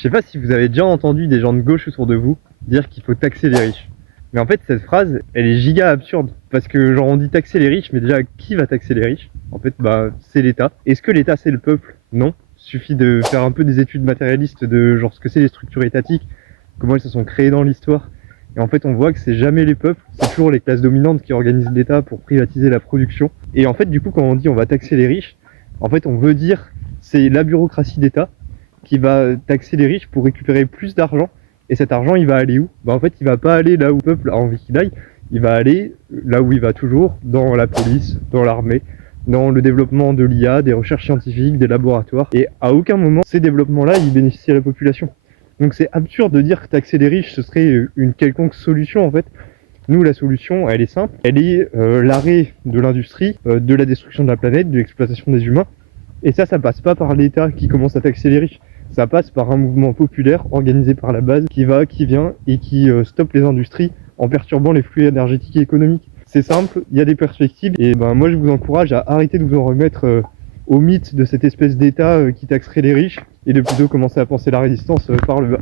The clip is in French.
Je sais pas si vous avez déjà entendu des gens de gauche autour de vous dire qu'il faut taxer les riches. Mais en fait, cette phrase, elle est giga absurde. Parce que genre on dit taxer les riches, mais déjà, qui va taxer les riches? En fait, bah, c'est l'État. Est-ce que l'État, c'est le peuple? Non. Suffit de faire un peu des études matérialistes de genre ce que c'est les structures étatiques, comment elles se sont créées dans l'histoire. Et en fait, on voit que c'est jamais les peuples, c'est toujours les classes dominantes qui organisent l'État pour privatiser la production. Et en fait, du coup, quand on dit on va taxer les riches, en fait, on veut dire c'est la bureaucratie d'État qui va taxer les riches pour récupérer plus d'argent. Et cet argent, il va aller où? Bah, en fait, il va pas aller là où le peuple a envie qu'il aille. Il va aller là où il va toujours, dans la police, dans l'armée, dans le développement de l'IA, des recherches scientifiques, des laboratoires. Et à aucun moment, ces développements-là, ils bénéficient à la population. Donc c'est absurde de dire que taxer les riches, ce serait une quelconque solution en fait. Nous, la solution, elle est simple. Elle est l'arrêt de l'industrie, de la destruction de la planète, de l'exploitation des humains. Et ça passe pas par l'État qui commence à taxer les riches. Ça passe par un mouvement populaire organisé par la base qui va, qui vient et qui stoppe les industries en perturbant les flux énergétiques et économiques. C'est simple, il y a des perspectives et ben moi je vous encourage à arrêter de vous en remettre au mythe de cette espèce d'État qui taxerait les riches et de plutôt commencer à penser la résistance par le bas.